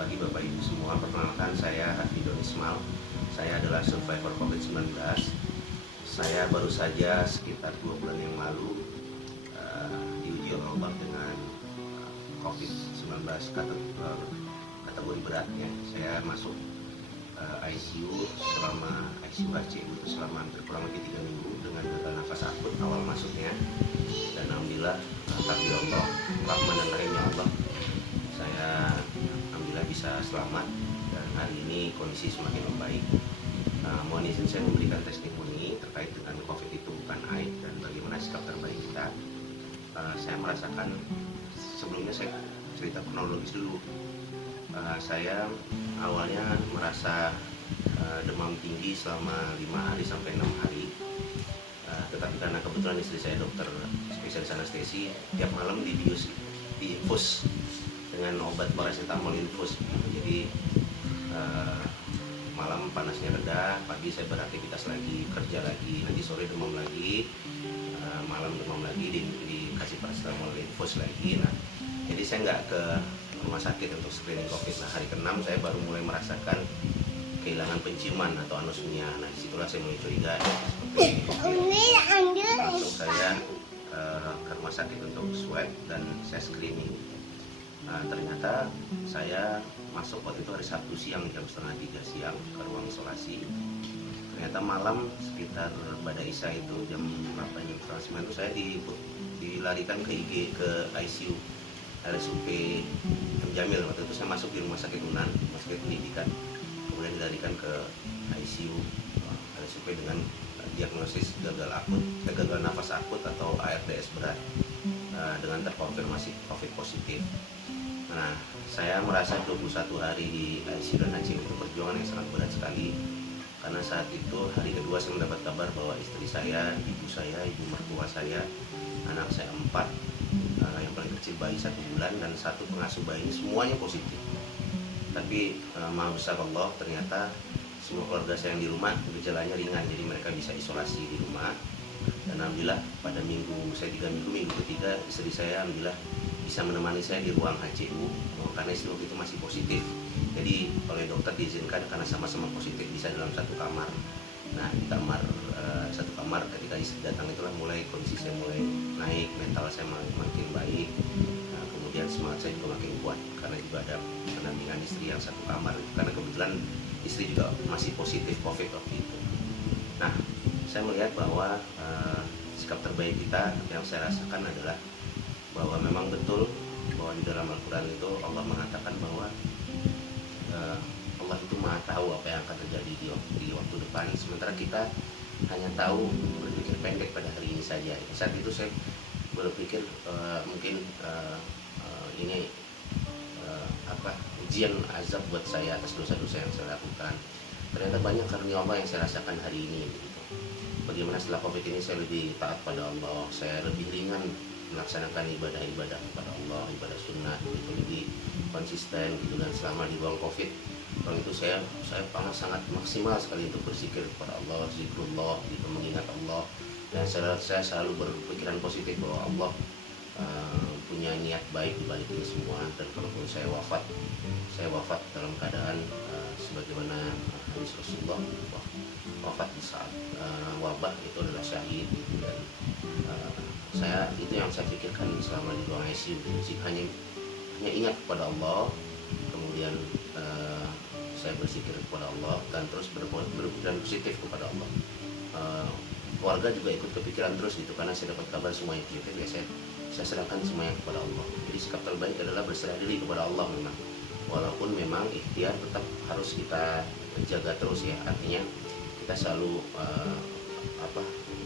pagi Bapak Ibu semua. Perkenalkan, saya Hafidul Ismail. Saya adalah survivor COVID-19. Saya baru saja sekitar 2 bulan yang lalu diuji oleh Allah dengan COVID-19 kategori beratnya. Saya masuk ICU selama ICU HCU selama hampir kurang lebih 3 minggu dengan gagal nafas akut awal masuknya. Dan alhamdulillah takdir Allah, rahman dan rahimnya Allah, saya alhamdulillah bisa selamat dan hari ini kondisi semakin membaik. Mohon izin saya memberikan testimoni terkait dengan COVID itu bukan aib dan bagaimana sikap terbaik kita. Saya merasakan, sebelumnya saya cerita kronologis dulu. Saya awalnya merasa demam tinggi selama 5 hari sampai 6 hari. Tetapi karena kebetulan istri saya dokter spesialis anestesi, tiap malam diinfus dengan obat paracetamol infus. Jadi malam panasnya reda, pagi saya beraktivitas lagi, kerja lagi, nanti sore demam lagi, malam demam lagi, dikasih paracetamol infus lagi. Nah, jadi saya nggak ke rumah sakit untuk screening COVID. Nah, hari ke-6 saya baru mulai merasakan kehilangan penciuman atau anosmia. Nah, disitulah saya mulai curiga langsung saya ke rumah sakit untuk swab dan saya screening. Ternyata saya masuk waktu itu hari Sabtu siang jam 2:30 siang ke ruang isolasi. Ternyata malam sekitar pada Isya itu jam 8 jam 9 itu saya dilarikan ke ICU RSUP M Jamil. Waktu itu saya masuk di rumah sakit UNAN, rumah sakit pendidikan, kemudian dilarikan ke ICU RSUP dengan diagnosis gagal nafas akut atau ARDS berat dengan terkonfirmasi COVID positif. Nah, saya merasa 21 hari di ICU dan HCU itu perjuangan yang sangat berat sekali, karena saat itu hari kedua saya mendapat kabar bahwa istri saya, ibu mertua saya, anak saya 4, yang paling kecil bayi 1 bulan dan 1 pengasuh bayi ini semuanya positif. Tapi maha besar Allah, ternyata semua keluarga saya yang di rumah gejalanya ringan, jadi mereka bisa isolasi di rumah. Dan alhamdulillah pada saya 3 minggu ketiga istri saya alhamdulillah bisa menemani saya di ruang HCU karena istri waktu itu masih positif. Jadi oleh dokter diizinkan karena sama-sama positif bisa dalam satu kamar. Nah, di satu kamar ketika istri datang itulah mulai kondisi saya mulai naik, mental saya makin baik. Nah, kemudian semangat saya juga makin kuat karena juga ada pendampingan istri yang satu kamar, karena kebetulan istri juga masih positif COVID waktu itu. Nah, saya melihat bahwa sikap terbaik kita yang saya rasakan adalah bahwa memang betul bahwa di dalam Al-Quran itu Allah mengatakan bahwa Allah itu maha tahu apa yang akan terjadi di waktu depan, sementara kita hanya tahu berpikir pendek pada hari ini saja. Saat itu saya berpikir mungkin ini ujian azab buat saya atas dosa-dosa yang saya lakukan. Ternyata banyak karunia Allah yang saya rasakan hari ini gitu. Bagaimana setelah COVID ini saya lebih taat pada Allah, saya lebih ringan melaksanakan ibadah-ibadah kepada Allah, ibadah sunnah gitu, lebih konsisten gitu. Dan selama di ruang COVID itu saya sangat maksimal sekali untuk berzikir kepada Allah, zikrullah gitu, mengingat Allah. Dan saya selalu berpikiran positif bahwa Allah punya niat baik di balik ini semua. Dan kalaupun saya wafat dalam keadaan sebagaimana hadis Rasulullah, wafat di saat wabah itu adalah syahid gitu. Dan saya itu yang saya pikirkan selama di ruang ICU gitu. hanya ingat kepada Allah, kemudian saya berzikir kepada Allah dan terus berpikiran positif kepada Allah. Keluarga juga ikut kepikiran terus gitu, karena saya dapat kabar semuanya positif, ya saya serahkan semuanya kepada Allah. Jadi sikap terbaik adalah berserah diri kepada Allah memang, walaupun memang ikhtiar tetap harus kita jaga terus ya, artinya kita selalu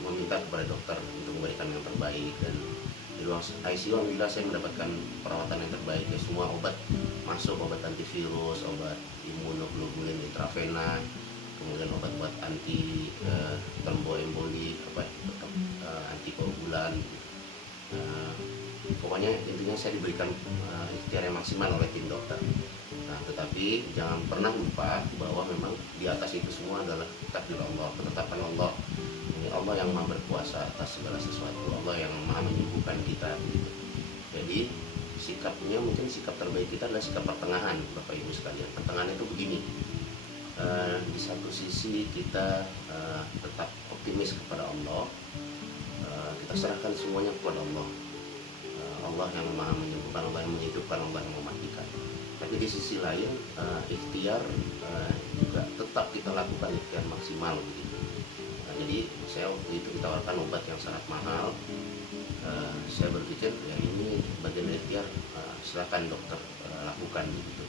meminta kepada dokter untuk memberikan yang terbaik. Dan di ruang ICU alhamdulillah saya mendapatkan perawatan yang terbaik ya, semua obat masuk, obat antivirus, obat imunoglobulin intravena, kemudian obat-obat anti tromboembolik, antikoagulan. Pokoknya intinya saya diberikan ikhtiar yang maksimal oleh tim dokter. Nah, tetapi jangan pernah lupa bahwa memang di atas itu semua adalah takdir Allah, ketetapan Allah. Ini Allah yang maha berkuasa atas segala sesuatu, Allah yang maha menyembuhkan kita gitu. Jadi sikapnya mungkin sikap terbaik kita adalah sikap pertengahan, Bapak Ibu sekalian. Pertengahan itu begini, di satu sisi kita tetap optimis kepada Allah, kita serahkan semuanya kepada Allah. Allah yang maha menyembuhkan, Allah yang menghidupkan, Allah yang mematikan. Tapi di sisi lain ikhtiar juga tetap kita lakukan ikhtiar maksimal begitu. Jadi saya waktu itu ditawarkan obat yang sangat mahal. Saya berpikir ya ini bagian dari ikhtiar, silakan dokter lakukan begitu.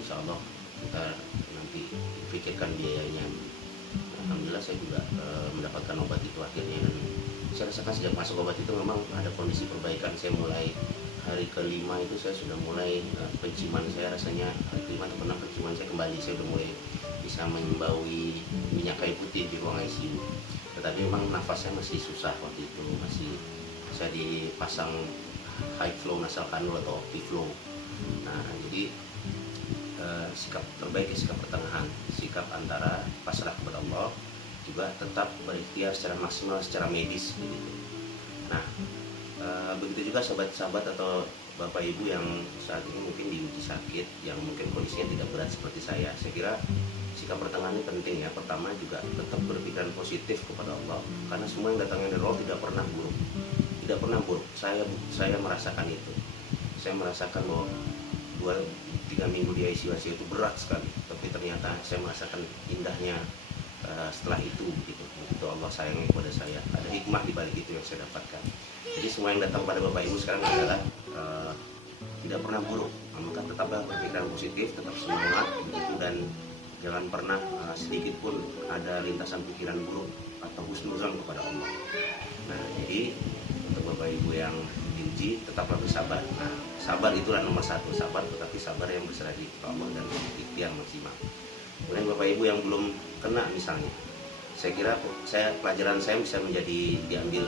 Insya Allah kita nanti pikirkan biayanya. Alhamdulillah saya juga mendapatkan obat itu akhirnya, dan saya rasakan sejak masuk obat itu memang ada kondisi perbaikan. Saya mulai hari ke-5 itu saya sudah mulai penciuman saya rasanya hari ke-5 atau ke-6 penciuman saya kembali, saya sudah mulai bisa membaui minyak kayu putih di ruang ICU. Tetapi memang nafas saya masih susah waktu itu, masih saya dipasang high flow nasal kanul atau optiflow. Nah jadi sikap terbaik sikap pertengahan, sikap antara pasrah kepada Allah juga tetap berikhtiar secara maksimal secara medis begitu. Nah begitu juga sahabat-sahabat atau Bapak Ibu yang saat ini mungkin diuji sakit, yang mungkin kondisinya tidak berat seperti saya kira sikap pertengahan ini penting ya. Pertama juga tetap berpikiran positif kepada Allah, karena semua yang datangnya dari Allah tidak pernah buruk, tidak pernah buruk. Saya merasakan itu, saya merasakan bahwa 2-3 minggu di ICU itu berat sekali, tapi ternyata saya merasakan indahnya setelah itu gitu. Itu Allah sayangi kepada saya, ada hikmah di balik itu yang saya dapatkan. Jadi semua yang datang pada Bapak Ibu sekarang adalah tidak pernah buruk, maka tetap berpikiran positif, tetap semangat begitu, dan jangan pernah sedikit pun ada lintasan pikiran buruk atau husnuzon kepada Allah. Nah jadi untuk Bapak Ibu yang diuji tetaplah bersabar. Nah sabar itulah nomor 1, sabar, tetapi sabar yang berserah diri kepada Allah dan ikhtiar maksimal. Kemudian Bapak Ibu yang belum kena misalnya, saya kira pelajaran saya bisa menjadi diambil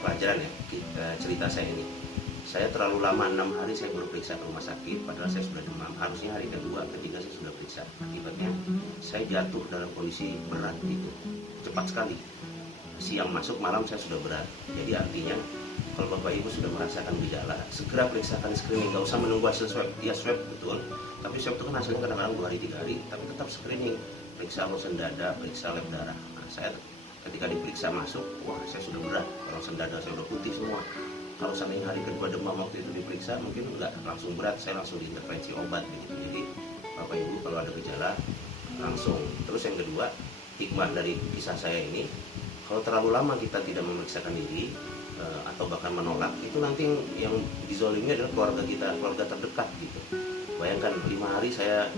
pelajaran ya, cerita saya ini. Saya terlalu lama, 6 hari saya baru periksa ke rumah sakit, padahal saya sudah demam. Harusnya hari kedua, ketiga saya sudah periksa. Akibatnya saya jatuh dalam kondisi berat itu, cepat sekali. Siang masuk, malam saya sudah berat. Jadi artinya kalau Bapak Ibu sudah merasakan gejala, segera periksakan screening, nggak usah menunggu hasil swab. Ya swab betul, tapi swab itu kan hasilnya kadang-kadang 2 hari 3 hari, tapi tetap screening, periksa ronsen dada, periksa lab darah. Nah, saya ketika diperiksa masuk, wah saya sudah berat, ronsen dada saya udah putih semua. Kalau seandainya hari kedua demam waktu itu diperiksa, mungkin nggak langsung berat, saya langsung diintervensi obat begitu. Jadi Bapak Ibu kalau ada gejala langsung. Terus yang kedua, hikmah dari kisah saya ini, kalau terlalu lama kita tidak memeriksakan diri atau bahkan menolak, itu nanti yang dizolimi adalah keluarga kita, keluarga terdekat gitu. Bayangkan 5 hari saya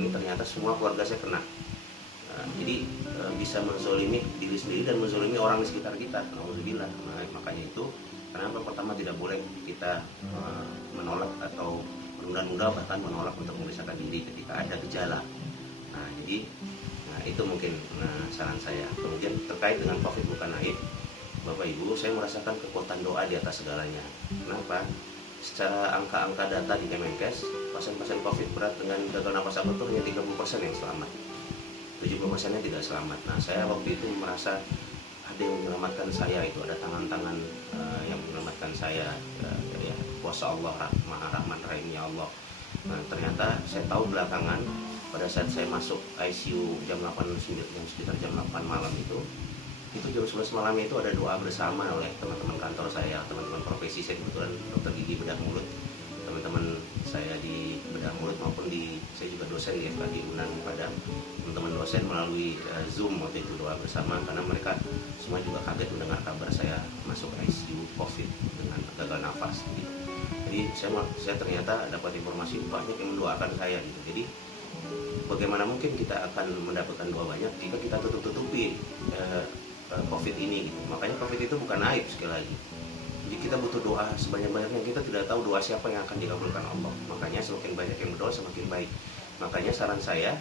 ini ternyata semua keluarga saya kena. Jadi bisa menzolimi diri sendiri dan menzolimi orang di sekitar kita. Alhamdulillah. Nah, makanya itu kenapa pertama tidak boleh kita menolak atau menunda-nunda bahkan menolak untuk memeriksakan diri ketika ada gejala. Nah jadi itu mungkin saran saya. Kemudian terkait dengan COVID bukan aib, Bapak Ibu, saya merasakan kekuatan doa di atas segalanya. Kenapa? Secara angka-angka data di Kemenkes, pasien-pasien COVID berat dengan gagal napas akut itu hanya 30% yang selamat, 70%-nya tidak selamat. Nah saya waktu itu merasa ada yang menyelamatkan saya, itu ada tangan-tangan yang menyelamatkan saya, ya, kuasa Allah, Maha Rahman Rahimnya Allah. Nah ternyata saya tahu belakangan pada saat saya masuk ICU jam 8, sekitar jam 8 malam itu jam 11 malamnya itu ada doa bersama oleh teman-teman kantor saya, teman-teman profesi saya, kebetulan dokter gigi bedah mulut, teman-teman saya di bedah mulut maupun saya juga dosen di FKG Unan Padang, teman-teman dosen melalui Zoom waktu itu doa bersama, karena mereka semua juga kaget mendengar kabar saya masuk ICU COVID dengan gagal nafas gitu. Jadi saya ternyata dapat informasi banyak yang mendoakan saya gitu. Jadi bagaimana mungkin kita akan mendapatkan doa banyak jika kita tutup-tutupi COVID ini gitu. Makanya COVID itu bukan aib, sekali lagi. Jadi kita butuh doa sebanyak-banyaknya, kita tidak tahu doa siapa yang akan dikabulkan Allah. Makanya semakin banyak yang berdoa semakin baik. Makanya saran saya,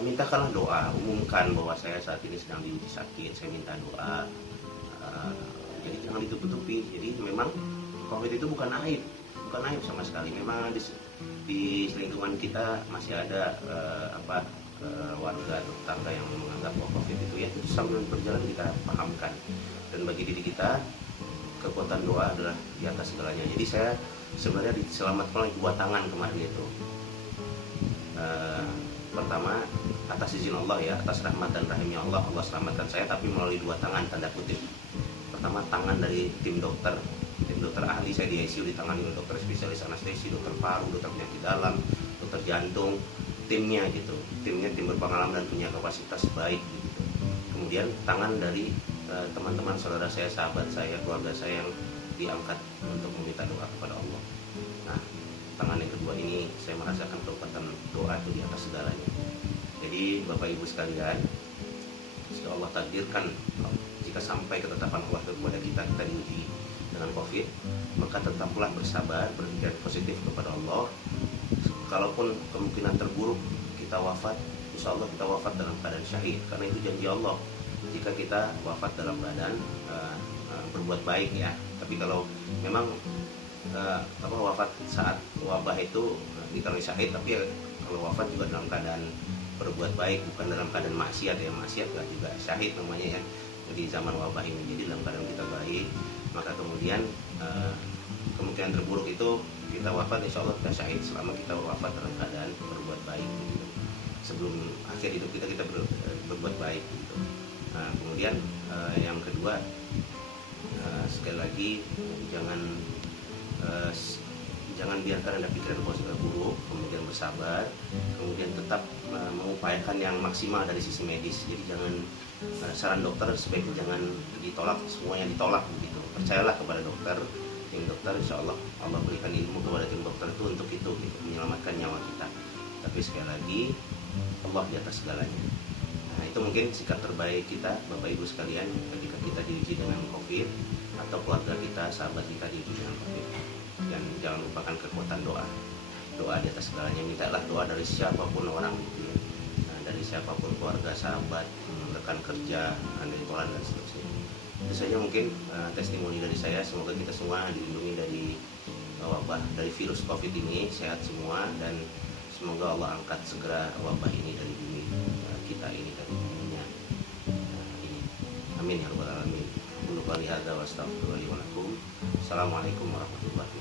mintakanlah doa, umumkan bahwa saya saat ini sedang diuji sakit, saya minta doa. Jadi jangan ditutup-tutupi. Jadi memang COVID itu bukan aib sama sekali. Memang di lingkungan kita masih ada warga atau tetangga yang menganggap bahwa COVID itu ya sambil berjalan kita pahamkan. Dan bagi diri kita, kekuatan doa adalah di atas segalanya. Jadi saya sebenarnya diselamatkan oleh 2 tangan kemarin itu. Pertama, atas izin Allah ya, atas rahmat dan rahimnya Allah, Allah selamatkan saya, tapi melalui 2 tangan tanda kutip. Pertama, tangan dari tim dokter ahli. Saya di ICU ditangani oleh dokter spesialis anestesi, dokter paru, dokter penyakit dalam, dokter jantung, timnya gitu. Timnya tim berpengalaman dan punya kapasitas baik gitu. Kemudian tangan dari teman-teman, saudara saya, sahabat saya, keluarga saya yang diangkat untuk meminta doa kepada Allah. Nah, tangan yang kedua ini saya merasakan kekuatan doa itu di atas segalanya. Jadi Bapak Ibu sekalian, jika Allah takdirkan, jika sampai ketetapan Allah kepada kita diuji dengan COVID, maka tetaplah bersabar, berpikir positif kepada Allah. Kalaupun kemungkinan terburuk kita wafat, insya Allah kita wafat dalam keadaan syahid, karena itu janji Allah. Jika kita wafat dalam keadaan berbuat baik ya. Tapi kalau memang wafat saat wabah itu dikatakan syahid, tapi kalau wafat juga dalam keadaan berbuat baik, bukan dalam keadaan maksiat ya. Maksiat nggak juga syahid namanya ya di zaman wabah ini. Jadi dalam keadaan kita baik, maka kemudian kemungkinan terburuk itu kita wafat, insya Allah kita syahid selama kita wafat dalam keadaan berbuat baik gitu. Sebelum akhir hidup kita berbuat baik gitu. Nah, kemudian yang kedua, sekali lagi jangan biarkan ada pikiran positif buruk, kemudian bersabar, kemudian tetap mengupayakan yang maksimal dari sisi medis. Jadi jangan saran dokter sebaiknya jangan ditolak, semuanya ditolak begitu. Percayalah kepada dokter, tim dokter, insya Allah Allah berikan ilmu kepada tim dokter itu untuk itu gitu, menyelamatkan nyawa kita. Tapi sekali lagi Allah di atas segalanya. Nah, itu mungkin sikap terbaik kita Bapak Ibu sekalian ketika kita diuji dengan COVID, atau keluarga kita, sahabat kita diuji dengan COVID. Dan jangan lupakan kekuatan doa. Doa di atas segalanya. Mintalah doa dari siapapun orang gitu ya. Nah, dari siapapun, keluarga, sahabat, rekan kerja, kandidat dan seterusnya. Itu saja mungkin testimoni dari saya. Semoga kita semua dilindungi dari wabah, dari virus COVID ini, sehat semua, dan semoga Allah angkat segera wabah ini dari bumi kita ini, dari dunia ini. Amin ya rabbal alamin. Assalamualaikum warahmatullahi wabarakatuh.